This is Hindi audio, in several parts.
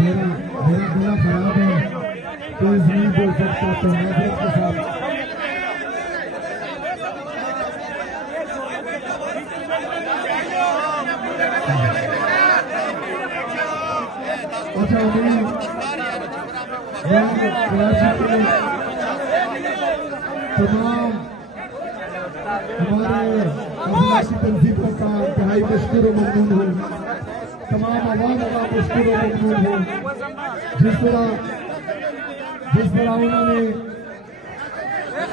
मेरा गला खराब है तो नहीं बोल सकता, तो मैसेज के साथ अच्छा तमाम हमारे अभिलाषी तंजीमों का इंतहाई मशकूर व ममनून हूँ, तमाम आवाम का मशकूर व ममनून हूँ जिस तरह उन्होंने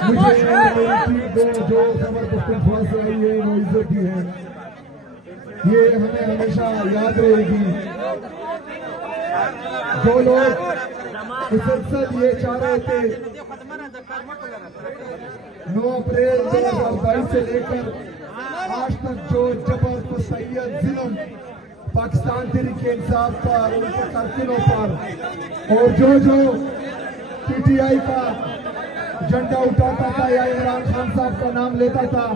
मुझे और मेरी टीम को जो खबर पुख्तनख्वा से आई है वो इज्जत दी है, ये हमें हमेशा याद रहेगी। जो लोग मुसलसल ये चाह रहे थे 9 अप्रैल 2022 से लेकर आज तक जो जबर तसय्युद जुल्म पाकिस्तान तहरीक इंसाफ पर, उनके कारकुनों पर, और जो पीटीआई का झंडा उठाता था या इमरान खान साहब का नाम लेता था,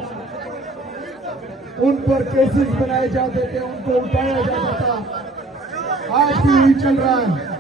उन पर केसेस बनाए जाते थे, उनको उठाया जाता था, आज भी यही चल रहा है।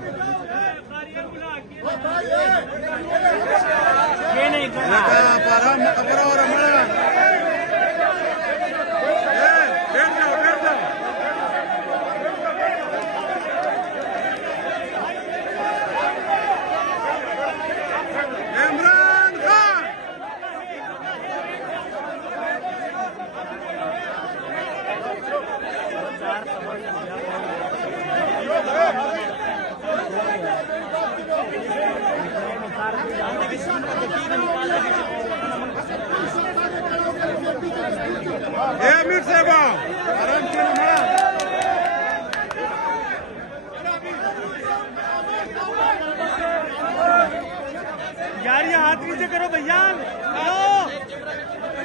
यार ये हाथ नीचे करो भैया,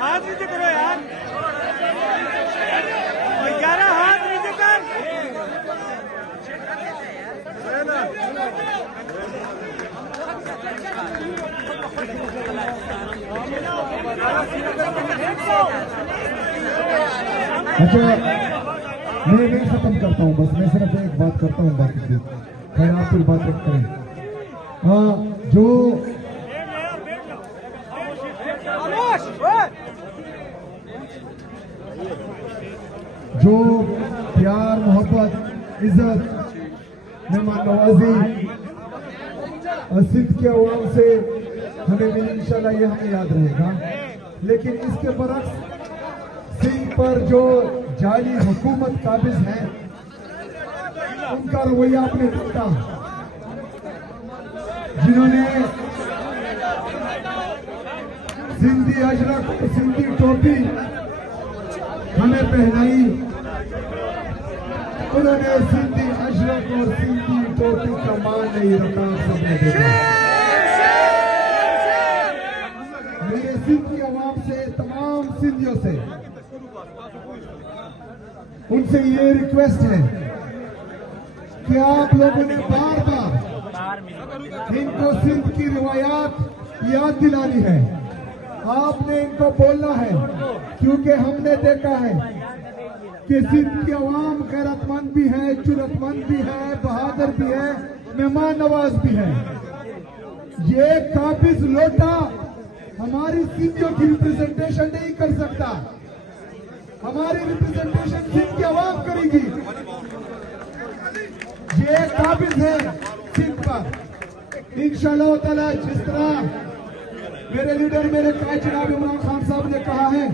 हाथ नीचे करो यार, यार हाथ नीचे कर। अच्छा मैं नहीं खत्म करता हूँ, बस मैं सिर्फ एक बात करता हूँ, बाकी खैर आप फिर बात करें। हाँ, जो प्यार, मोहब्बत, इज्जत, मेहमान नवाजी सिंध के अवाम से हमें मिली, इंशाल्लाह ये हमें याद रहेगा। लेकिन इसके बरक्स सिंध पर जो जाली हुकूमत काबिज है, उनका रवैया आपने देखा, जिन्होंने सिंधी अजरक और सिंधी टोपी हमें पहनाई, उन्होंने सिंधी अजरक और सिंधी टोपी का मान नहीं रखा, सबने देखा। मेरे सिंध की आवाम से, तमाम सिंधियों से, उनसे ये रिक्वेस्ट है कि आप लोगों ने बार बार इनको सिंध की रिवायात याद दिलानी है, आपने इनको बोलना है, क्योंकि हमने देखा है कि सिंध की आवाम गैरतमंद भी है, जुर्रतमंद भी है, बहादुर भी है, मेहमान नवाज भी है। ये काबिज लोटा हमारी सिंधियों की रिप्रेजेंटेशन नहीं कर सकता, हमारी रिप्रेजेंटेशन सिंध की आवाम करेगी। ये काबिज है सिंध पर, इंशाअल्लाह ताला। जिस तरह मेरे लीडर, मेरे कायद जनाब इमरान खान साहब ने कहा है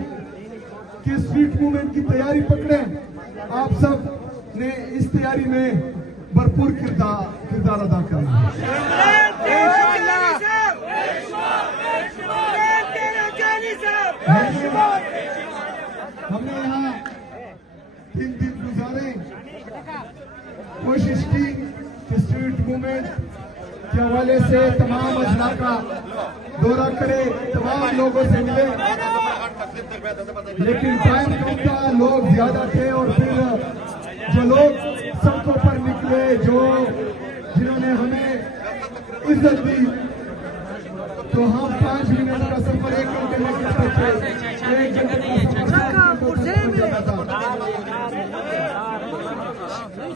कि स्ट्रीट मूवमेंट की तैयारी पकड़े, आप सब ने इस तैयारी में भरपूर किरदार अदा करना है। हमने यहाँ 3 दिन गुजारे, कोशिश की कि स्ट्रीट मूवमेंट के हवाले से तमाम अजला का दौरा करे, तमाम लोगों से मिले, लेकिन टाइम कम था, लोग ज्यादा थे, और फिर जो लोग सड़कों पर निकले, जिन्होंने हमें इज्जत दी, तो हम 5 मिनट का सफर 1 घंटे में करते थे, 1 घंटे का सफर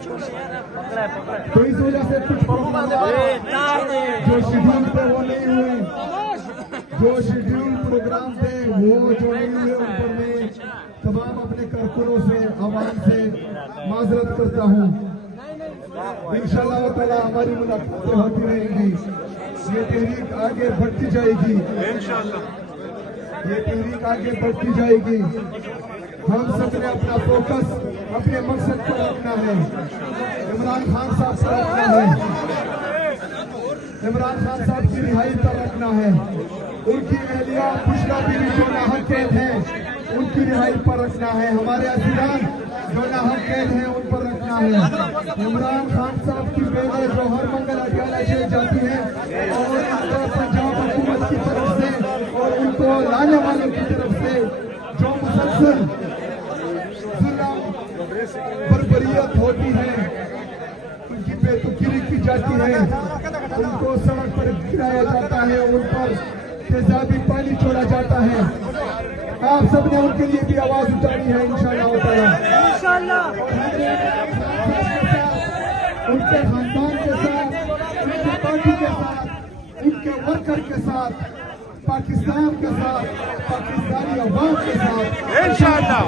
तो इस वजह से कुछ जो शेड्यूल पे वो नहीं हुए, जो शेड्यूल प्रोग्राम थे वो जो नहीं हुए, उन पर मैं तमाम अपने कारकुनों से, आवाम से माजरत करता हूँ। इंशाअल्लाह ताला हमारी मुलाकातें होती रहेंगी, ये तहरीक आगे बढ़ती जाएगी, ये तहरीक आगे बढ़ती जाएगी। हम सब ने अपना फोकस अपने मकसद पर रखना है, इमरान खान साहब पर रखना है, इमरान खान साहब की रिहाई पर रखना है, उनकी अहलिया खुशरा बीवी जो नाहक कैद है उनकी रिहाई पर रखना है, हमारे अजीरान जो नाहक कैद है उन पर रखना है। इमरान खान साहब की बेटे जो हर मंगल अटियाला जेल जाती है और उनको पंजाब हुकूमत की तरफ से और उनको लाने वालों की तरफ से जो मुसलसल बर्बरियत होती है, उनकी बेतुकीरी की जाती है, उनको सड़क पर गिराया जाता है, उन पर तेजाबी पानी छोड़ा जाता है, आप सबने उनके लिए भी आवाज उठानी है इंशाअल्लाह। उनके खानदान के साथ, उनकी पार्टी के साथ, उनके वर्कर के साथ, पाकिस्तान के साथ, पाकिस्तानी अवाम के साथ इंशाअल्लाह।